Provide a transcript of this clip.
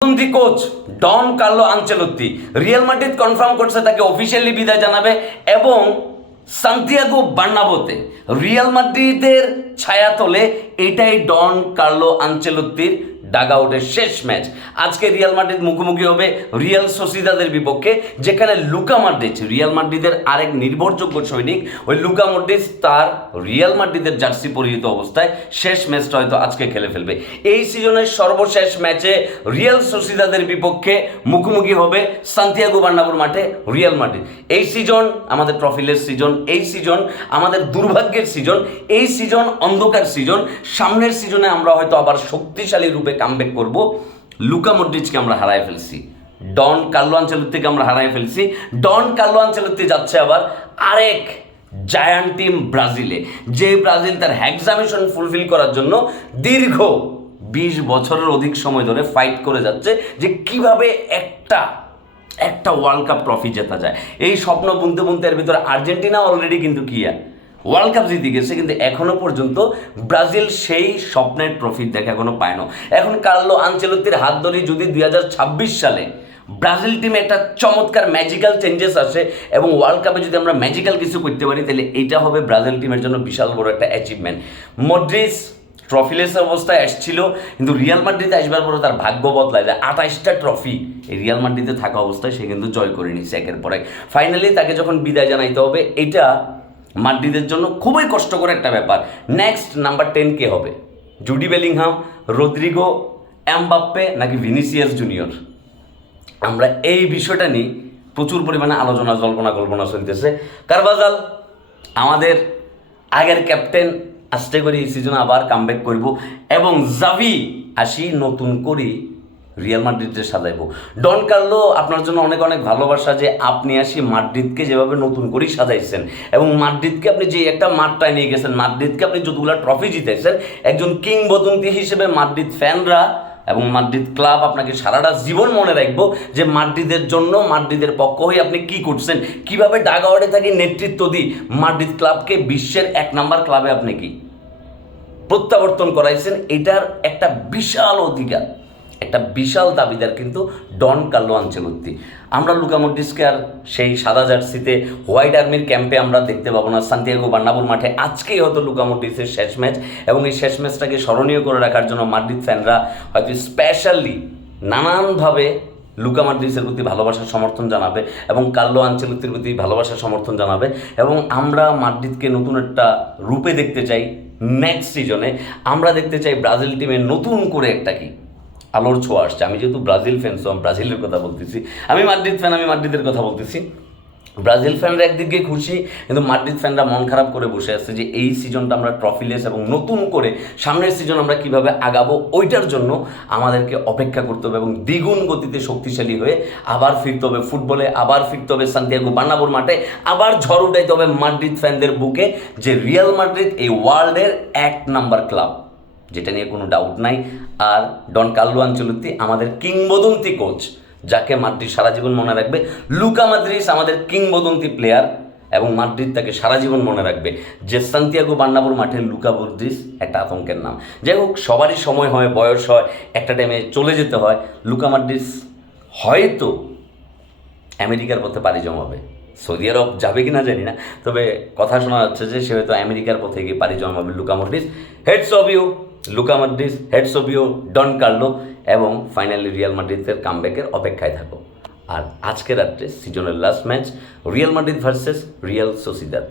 কিংবদন্তি coach Don Carlo Ancelotti. Real Madrid confirm করছে তাকে অফিসিয়ালি বিদায় জানাবে এবং সান্তিয়াগো বার্নাবোতে। রিয়াল মাদ্রিদের ছায়াতলে এটাই ডন কার্লো আঞ্চেলত্তির ডাগ আউটের শেষ ম্যাচ। আজকে রিয়াল মাদ্রিদ মুখোমুখি হবে রিয়াল সোসিদাদের বিপক্ষে, যেখানে লুকা মাদ্রিদ, রিয়াল মাদ্রিদের আরেক নির্ভরযোগ্য সৈনিক। ওই লুকা মাদ্রিদ তার রিয়াল মাদ্রিদের জার্সি পরিহিত অবস্থায় শেষ ম্যাচটা হয়তো আজকে খেলে ফেলবে। এই সিজনের সর্বশেষ ম্যাচে রিয়াল সোসিদাদের বিপক্ষে মুখোমুখি হবে সান্তিয়াগো বার্নাবুর মাঠে রিয়াল মাদ্রিদ। এই সিজন আমাদের ট্রফিলের সিজন, এই সিজন আমাদের দুর্ভাগ্যের সিজন, এই সিজন অন্ধকার সিজন। সামনের সিজনে আমরা হয়তো আবার শক্তিশালী রূপে কামব্যাক করব। লুকা মডরিচকে আমরা হারায় ফেলছি। ডন কার্লো আঞ্চলত্তিকে আমরা হারায় ফেলছি। ডন কার্লো আঞ্চলত্তি যাচ্ছে আবার আরেক জায়ান্ট টিম ব্রাজিলে, যে ব্রাজিল তার হ্যাক্সামিশন ফুলফিল করার জন্য দীর্ঘ বিশ বছরের অধিক সময় ধরে ফাইট করে যাচ্ছে যে কীভাবে একটা একটা ওয়ার্ল্ড কাপ ট্রফি জেতা যায়। এই স্বপ্ন বুনতে বুনতে এর ভিতরে আর্জেন্টিনা অলরেডি কিন্তু কি ওয়ার্ল্ড কাপ জিতে গেছে, কিন্তু এখনও পর্যন্ত ব্রাজিল সেই স্বপ্নের ট্রফি দেখা এখনও পায় না। এখন কার্লো আঞ্চেলত্তির হাত ধরে যদি দু হাজার ছাব্বিশ সালে ব্রাজিল টিমে একটা চমৎকার ম্যাজিক্যাল চেঞ্জেস আসে এবং ওয়ার্ল্ড কাপে যদি আমরা ম্যাজিক্যাল কিছু করতে পারি, তাহলে এটা হবে ব্রাজিল টিমের জন্য বিশাল বড় একটা অ্যাচিভমেন্ট মড্রিস ট্রফিলেস অবস্থায় আসছিল, কিন্তু রিয়াল মাদ্রিদে আসবার পরে তার ভাগ্য বদলায় যায়। আঠাশটা ট্রফি এই রিয়াল মাদ্রিদে থাকা অবস্থায় সে কিন্তু জয় করে নিচ্ছে একের পর এক। ফাইনালি তাকে যখন বিদায় জানাইতে হবে, এটা মাদ্রিদের জন্য খুবই কষ্টকর একটা ব্যাপার। নেক্সট নাম্বার টেন কে হবে? জুডি বেলিংহাম, রদ্রিগো, এমবাপ্পে নাকি ভিনিসিয়াস জুনিয়র? আমরা এই বিষয়টা নিয়ে প্রচুর পরিমাণে আলোচনা, জল্পনা, কল্পনা চলতেছে। কারবাজাল, আমাদের আগের ক্যাপ্টেন আস্তে করে এই সিজনে আবার কামব্যাক করব এবং জাভি আসি নতুন করে রিয়াল মাদ্রিদে সাজাইব। ডন কার্লো আপনার জন্য অনেক অনেক ভালোবাসা যে আপনি আসি মাদ্রিদকে যেভাবে নতুন করেই সাজাইছেন এবং মাদ্রিদকে আপনি যে একটা মাঠটায় নিয়ে গেছেন, মাদ্রিদকে আপনি যতগুলো ট্রফি জিতেছেন একজন কিংবদন্তি হিসেবে মাদ্রিদ ফ্যানরা এবং মাদ্রিদ ক্লাব আপনাকে সারাটা জীবন মনে রাখব যে মাদ্রিদের জন্য, মাদ্রিদের পক্ষ হয়ে আপনি কি করছেন, কীভাবে ডাগাওয়ার্ডে থাকি নেতৃত্ব দিই, মাদ্রিদ ক্লাবকে বিশ্বের এক নাম্বার ক্লাবে আপনি কি প্রত্যাবর্তন করাইছেন, এটার একটা বিশাল অধিকার। একটা বিশাল দাবিদার কিন্তু ডন কার্লো আঞ্চলত্তি। আমরা লুকা মডরিসকে আর সেই সাদা জার্সিতে হোয়াইট আর্মির ক্যাম্পে আমরা দেখতে পাবো না। সান্তিয়াগো বার্নাবুর মাঠে আজকেই হয়তো লুকা মডরিসের শেষ ম্যাচ এবং এই শেষ ম্যাচটাকে স্মরণীয় করে রাখার জন্য মাদ্রিদ ফ্যানরা হয়তো স্পেশালি নানানভাবে লুকা মাদ্রিসের প্রতি ভালোবাসার সমর্থন জানাবে এবং কার্লো আঞ্চলত্তির প্রতি ভালোবাসার সমর্থন জানাবে এবং আমরা মাদ্রিদকে নতুন একটা রূপে দেখতে চাই নেক্সট সিজনে আমরা দেখতে চাই ব্রাজিল টিমে নতুন করে একটা কি? আলোর ছোঁয়া আসছে। আমি যেহেতু ব্রাজিল ফ্যান সো ব্রাজিলের কথা বলতেছি। আমি মাদ্রিদ ফ্যান আমি মাদ্রিদের কথা বলতেছি। ব্রাজিল ফ্যানরা একদিকে খুশি, কিন্তু মাদ্রিদ ফ্যানরা মন খারাপ করে বসে আছে যে এই সিজনটা আমরা ট্রফিলেস এবং নতুন করে সামনের সিজন আমরা কীভাবে আগাবো, ওইটার জন্য আমাদেরকে অপেক্ষা করতে হবে এবং দ্বিগুণ গতিতে শক্তিশালী হয়ে আবার ফিরতে হবে ফুটবলে, আবার ফিরতে হবে সান্তিয়াগো বার্নাবোর মাঠে, আবার ঝড় উঠাইতে হবে মাদ্রিদ ফ্যানদের বুকে যে রিয়াল মাদ্রিদ এই ওয়ার্ল্ডের এক নাম্বার ক্লাব যেটা নিয়ে কোনো ডাউট নাই। আর ডন কার্লো আঞ্চলত্তি আমাদের কিংবদন্তি কোচ যাকে মাদ্রিদ সারা জীবন মনে রাখবে। লুকা মাদ্রিস আমাদের কিংবদন্তি প্লেয়ার এবং মাদ্রিদ তাকে সারা জীবন মনে রাখবে। যে সান্তিয়াগো বান্নাবুর মাঠে লুকা মাদ্রিস একটা আতঙ্কের নাম। যাই হোক, সবারই সময় হয়, বয়স হয়, একটা টাইমে চলে যেতে হয়। লুকা মাদ্রিস হয়তো আমেরিকার পথে পাড়ি জমাবে। সৌদি আরব যাবে কি না জানি না। তবে কথা শোনা যাচ্ছে যে সে হয়তো আমেরিকার পথে গিয়ে পাড়ি জমাবে Luka Modric hats off you Luka Modric hats off you Don Carlo এবং ফাইনালি রিয়াল মাদ্রিদের কামব্যাকের অপেক্ষায় থাকো। আর আজকে রাত্রে সিজনের last match Real Madrid versus Real Sociedad